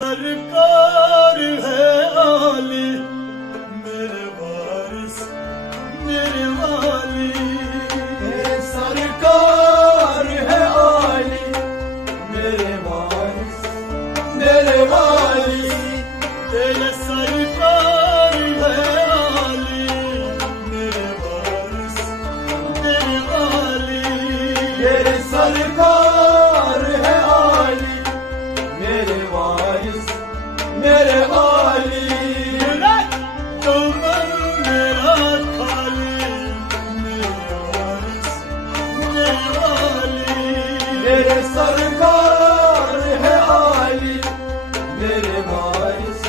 सरकार है आली मेरे वारिस मेरे वाली, सरकार है आली मेरे वारिस मेरे वाली, तेरे सरकार है आली मेरे वारिस मेरे वाली, तेरे सरकार है आली मेरे वारिस मेरे वाली, तो मन मेरा खाली मेरे वारिस मेरे वाली, तेरे सरकार है आली मेरे वारिस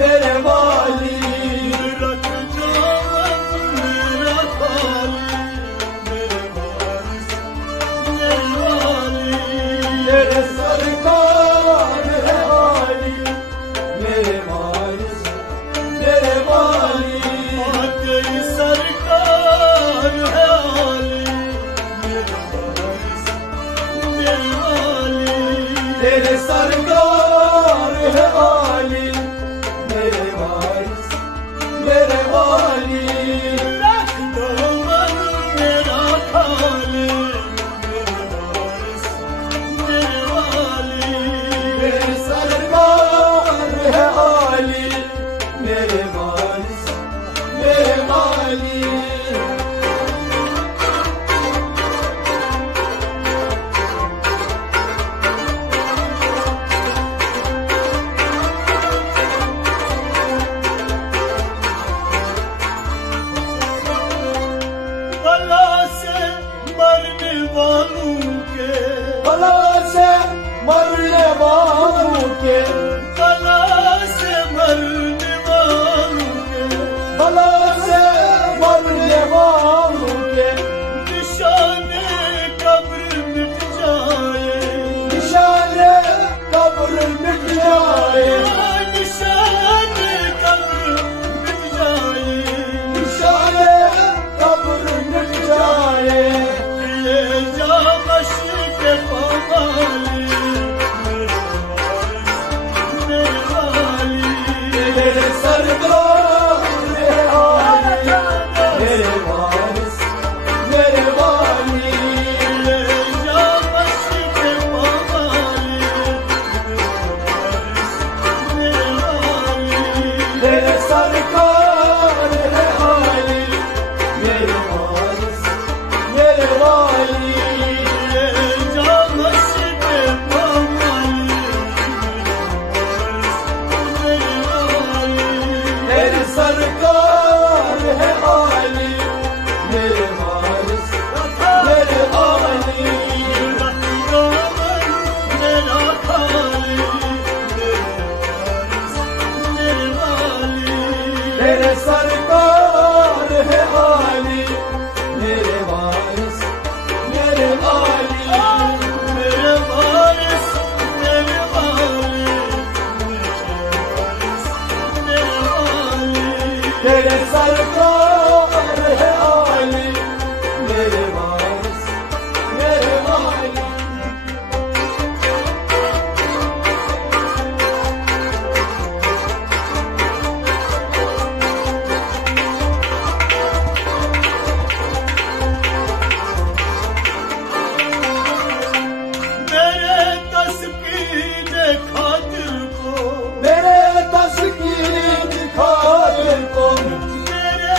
मेरे वाली, रख जो मन मेरा खाली मेरे वारिस मेरे वाली, तेरे सरकार है आली मेरे वारिस मेरे वाली, तेरी सरकार है आली मेरे वारिस मेरे वाली, तेरे सरकार है आली मेरे वारिस मेरे वाली, रख दो मन मेरा खाली मेरे वारिस मेरे वाली, तेरे सरकार है आली मेरे वारिस मेरे वाली, बला से मरने वालों के, बला से मरने वालों के, बला से मरने वालों के, बला से मरने वालों के, निशाने कब्र मिट जाए, निशाने कब्र मिट जाए, निशाने कब्र मिट जाए, निशाने कब्र मिट जाए, ये जा मशक पामाली मेरे वारिस मेरे वाली, तेरे सरकार है आली मेरे वारिस मेरे वाली, ये जा मशक पामाली मेरे वारिस मेरे वाली, तेरे सरकार है आली मेरे वारिस मेरे वाली, ये जा मशक पामाली मेरे वारिस मेरे वाली, तेरे सरकार है आली मेरे वारिस मेरे वाली, मेरा खाली मेरे वाली, तेरे सरकार है आली मेरे वारिस मेरे वाली, मेरे वारिस मेरे वाली, मेरे वाली, तेरे सरकार है आली मेरे वारिस मेरे वाली, मेरे तस्कीर खातिर को, मेरे तस्कीर खातिर को, मेरे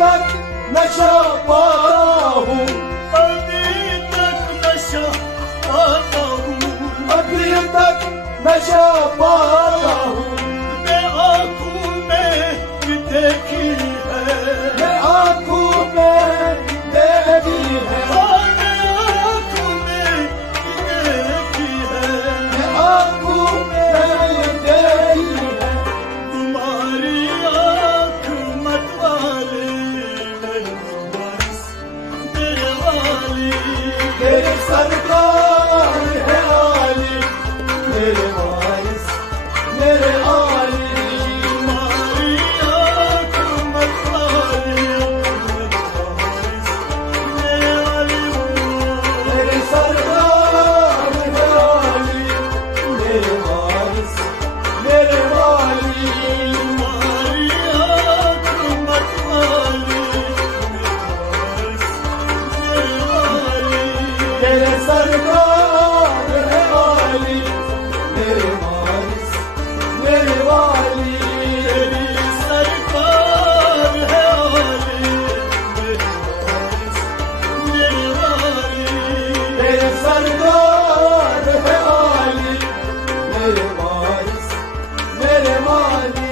तक नशा पाता हूँ, अभी तक नशा पाता हूँ, अभी तक नशा पाता हूँ। मैं आँखों में देखी है, मैं आँखों में देखी है, मैं आँखों में देखी है, मैं आँखों में देखी है। तुम्हारी आँख मतवाली मेरे वारिस मेरे वाली, तेरे सरकार है आली, मेरे वारिस मेरे आली। तुम्हारी आँख मतवाली मेरे वारिस मेरे वाली, तेरे सरकार है आली, मेरे वारिस मेरे वाली। तुम्हारी आँख मतवाली मेरे वारिस मेरे वाली, तेरे सरकार है आली, मेरे वारिस मेरे वाली। तेरी सरकार है आली मेरे वारिस मेरे वाली, तेरे सरकार है आली, मेरे वारिस मेरे वाली।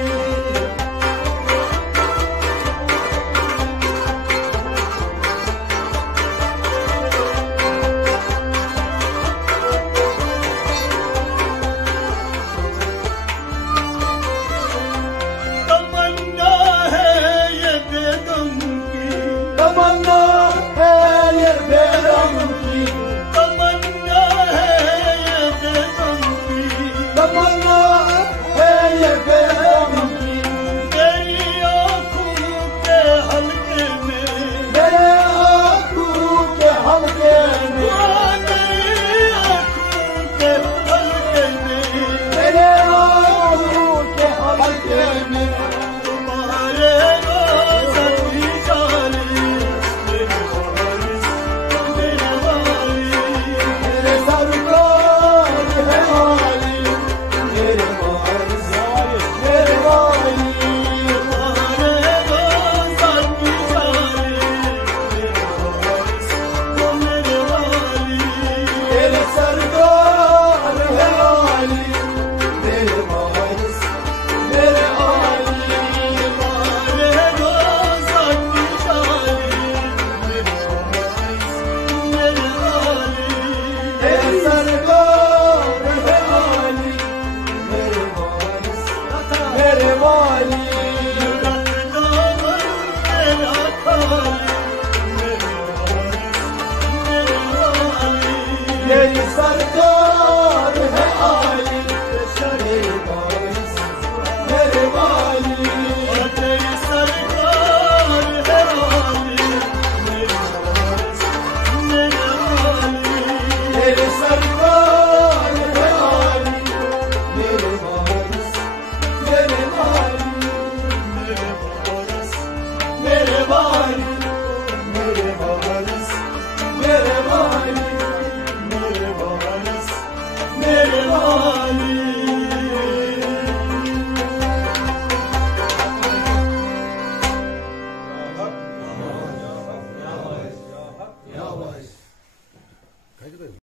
तमन्ना है ये बेदम की, तमन्ना है ये बेदम की, तमन्ना है ये बेदम की, तमन्ना है ये बेदम की। तेरी आँखों के हल्के में, मेरे आँखों के हल्के में, तेरी आँखों के हल्के में, मेरे आँखों के हल्के में। तुम्हारे रोज़न की जाली मेरे वारिस मेरे वाली, तेरे सरकार है आली, मेरे वारिस मेरे वाली। तुम्हारे रोज़न की जाली मेरे वारिस मेरे वाली, तेरे सरकार है आली, मेरे वारिस मेरे आली। तुम्हारे रोज़न की जाली मेरे वारिस मेरे वाली, तेरे सरकार है आली, मेरे वारिस मेरे वाली। तेरी सरकार है आली, मेरे वारिस मेरे वाली। तेरी सरकार है आली मेरे वारिस मेरे वाली, तेरे सरकार